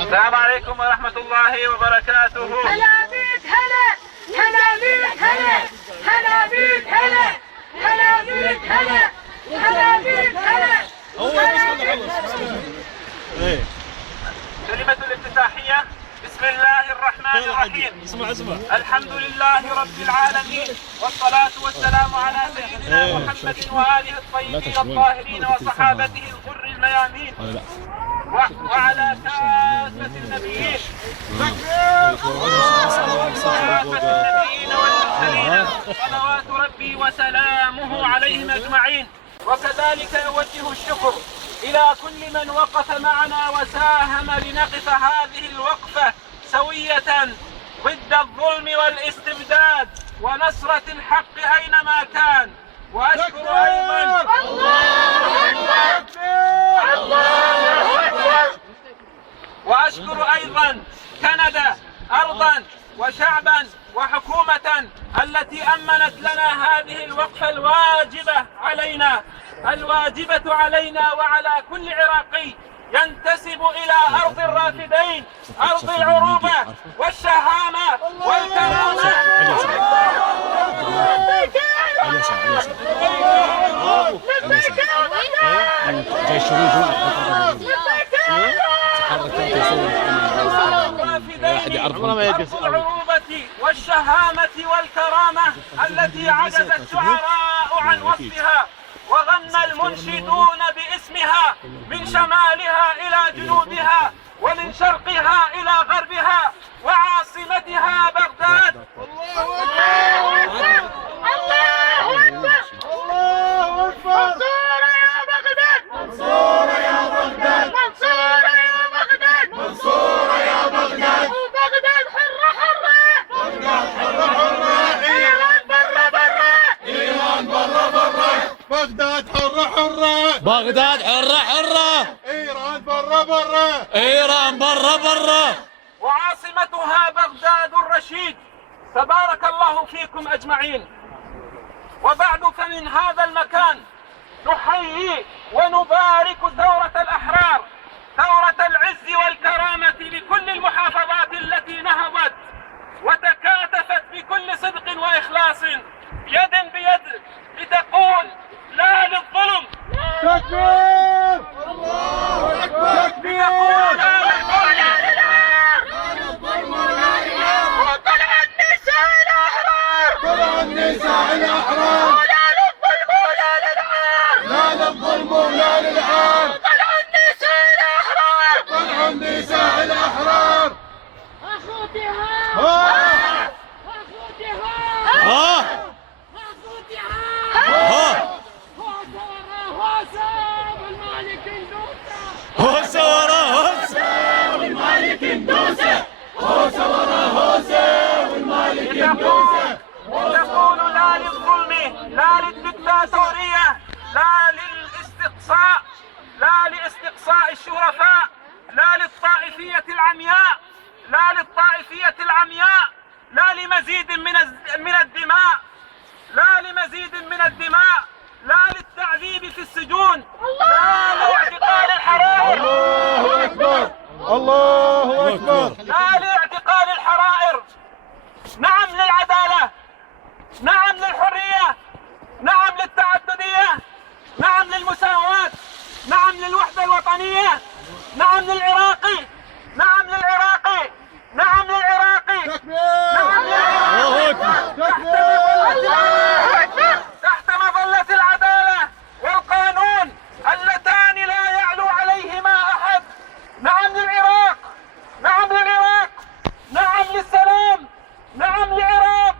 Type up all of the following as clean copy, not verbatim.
السلام عليكم ورحمة الله وبركاته. هلا بيك هلا، هلا بيك هلا، هلا بيك هلا، هلا بيك هلا، هلا بيك هلا. كلمة الافتتاحية. بسم الله الرحمن الرحيم. الحمد لله رب العالمين، والصلاة والسلام على سيدنا محمد وآله الطيبين الطاهرين وصحابته الغر الميامين وعلى كافة النبيين والمرسلين صلوات ربي وسلامه عليهم أجمعين. وكذلك نوجه الشكر إلى كل من وقف معنا وساهم لنقف هذه الوقفة سوية ضد الظلم والاستبداد ونصرة الحق أينما كان. وأشكر أيضا وأشكر أيضا كندا أرضا وشعبا وحكومة التي أمنت لنا هذه الوقفة الواجبة علينا وعلى كل عراقي ينتسب إلى أرض الرافدين، أرض العروبة والشهامة والكرامة. العروبة والشهامة والكرامة التي عجز الشعراء عن وصفها وغنى المنشدون باسمها من شمالها إلى جنوبها ومن شرقها إلى غربها وعاصمتها بغداد. الله أكبر الله أكبر الله أكبر. منصورة يا بغداد، منصورة يا بغداد، منصورة يا بغداد، منصورة يا بغداد. وبغداد حرة حرة، بغداد حرة حرة. إيران برا برا، إيران برا برا. بغداد حرة حرة، بغداد حرة حرة. إيران برا برا، إيران برا برا. وعاصمتها بغداد الرشيد. تبارك الله فيكم أجمعين. وبعد فمن هذا المكان نحيي ونبارك ثورة الأحرار، ثورة العز والكرامة لكل المحافظات التي نهضت وتكاتفت بكل صدق وإخلاص يد بيد لتقول لا للظلم. تكبير الله أكبر، تكبير لا للظلم لا للعار، لا للظلم ولا للعار. وطلع النساء الأحرار، طلع النساء الأحرار. ولا للظلم ولا للعار، لا للظلم ولا للعار. طلع النساء الأحرار، طلع النساء الأحرار. أخوتها ها أخوتها ها ها. هوسة ورا هوسة والمالك ندوسه، هوسة ورا هوسة والمالك ندوسه. تقول لا للظلم، لا للدكتاتورية، لا للاستقصاء، لا لاستقصاء الشرفاء، لا للطائفية العمياء، لا للطائفية العمياء، لا لمزيد من الدماء، لا لمزيد من الدماء، لا للتعذيب في السجون، لا لاعتقال الحرائر. الله أكبر الله أكبر. لا لاعتقال الحرائر. نعم للعدالة، نعم للحرية، نعم للتعددية، نعم للمساواة، نعم للوحدة الوطنية، نعم للعراقي، نعم للعراقي، نعم للعراقي، نعم تحت مظلة العدالة والقانون اللتان لا يعلو عليهما أحد. نعم للعراق، نعم للعراق، نعم للسلام، نعم لعراق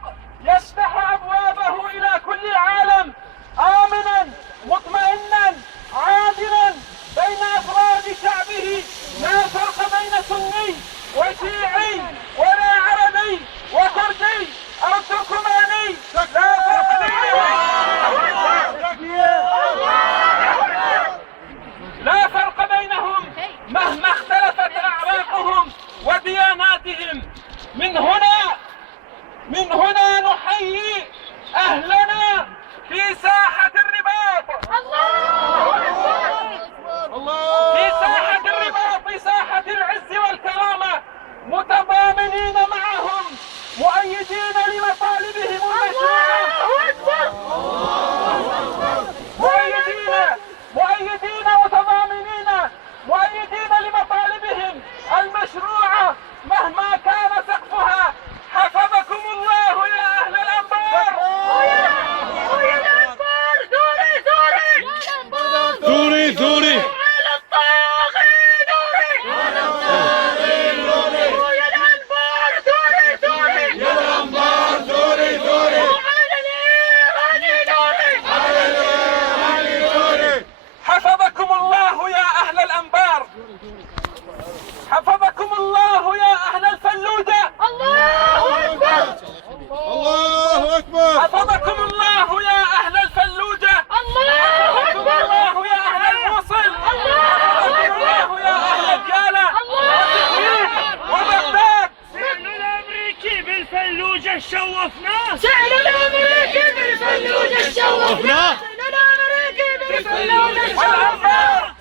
شوفناه سعر الامريكي بالفلوس شوفناه الامريكي بالفلوس والأنبار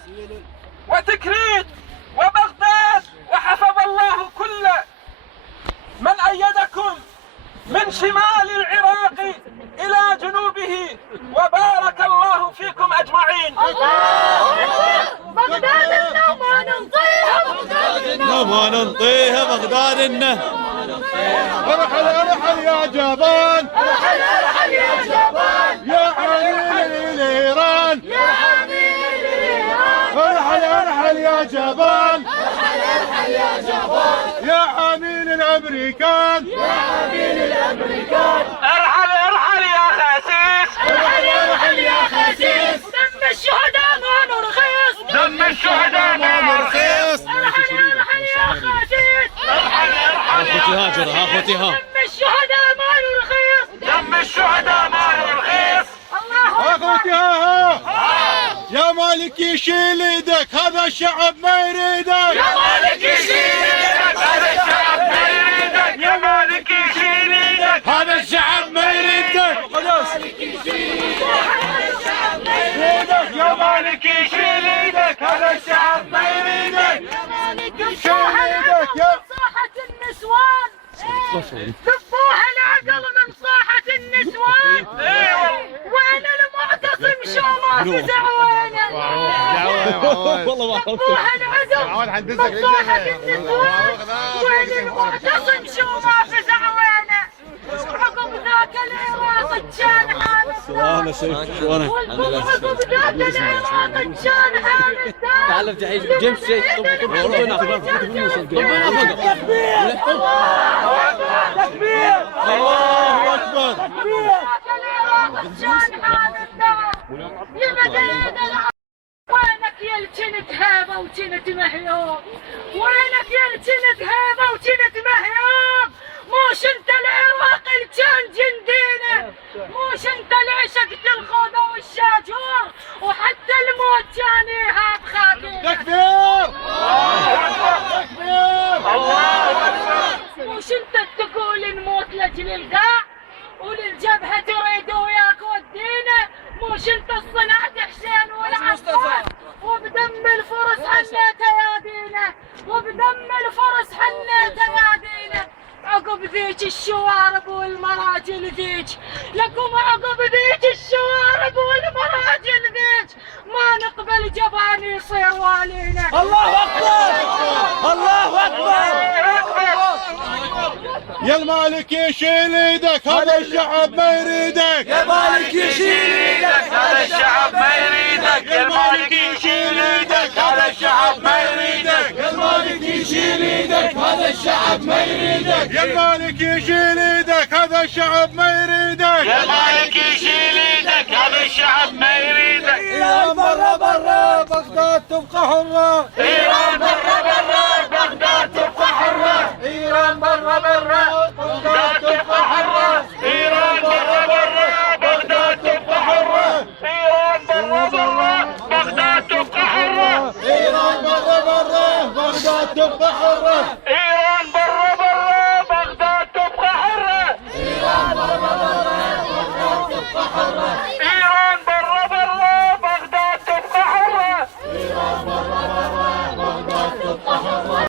وتكريت وبغداد، وحفظ الله كل من أيدكم من شمال العراق إلى جنوبه، وبارك الله فيكم أجمعين. بغداد النوم ما ننطيها ما ننطيها بغداد النه. ارحل ارحل يا جبان، ارحل ارحل يا جبان، يا حميل ايران، يا حميل ايران، ارحل ارحل يا جبان، ارحل ارحل يا جبان، يا حميل الامريكان، يا حميل الامريكان، ارحل ارحل يا خسيس، ارحل ارحل يا خسيس، دم الشهداء ما نرخص، دم الشهداء ما نرخص، ارحل ارحل يا خسيس، ارحل ارحل يا اخوتي هاجر، اخوتي ها. دم الشهداء ما نرخص، دم الشهداء ما نرخص. الله اخوتي ها يا مالك يشيل ايدك، هذا الشعب ما يريدك، يا مالك يشيل ايدك، هذا الشعب ما يريدك، يا مالك يشيل ايدك، هذا الشعب ما يريدك، يا مالك يشيل ايدك، هذا الشعب ما يريدك. ذبوها العقل من صاحة النسوان، ذبوها العقل من صاحة النسوان، وين المعتصم شو ما فزع وينه، والله ما ذبوها العقل من صاحة النسوان، وين المعتصم شو ما فزع وينه، عقب ذاك العراق كان حامل انا سيف وانا عقب ذاك العراق كان حامل تعال تعيش جيمس شيء الله اكبر. وينك يا الجنت هيبة وجنت مهيوب، وينك يا الجنت هيبة وجنت مهيوب، موش انت العراق اللي كان جندينا، موش انت اللي عشقت الخوذة والشاجور، وحتى الموت كان يهاب خاطينا. تكبير تكبير الله اكبر. موش انت تقول نموت لاجل القاع وللجبهة تريد وياك ودينا، موش انت صنعت حسين والعباس وبدم الفرس حنيت ايادينا، وبدم الفرس حنيت ايادينا، عقب ذيك الشوارب والمراجل ذيك، لكم عقب ذيك الشوارب والمراجل ذيك، ما نقبل جبان يصير والينا. الله اكبر، الله اكبر. يا المالك يشيل ايدك، هذا الشعب ما يريدك، يا مالك يشيل ايدك، هذا الشعب ما يريدك، يا المالك يشيل ايدك، هذا الشعب ما يريدك، يا المالك يشيل ايدك، هذا الشعب ما يريدك، يا المالك يشيل ايدك، هذا الشعب ما يريدك، يا مالك يشيل ايدك، هذا الشعب ما يريدك. ايران برا برا بغداد تبقى حرة، ايران برا برا، بغداد تبقى حرة. ايران برا برا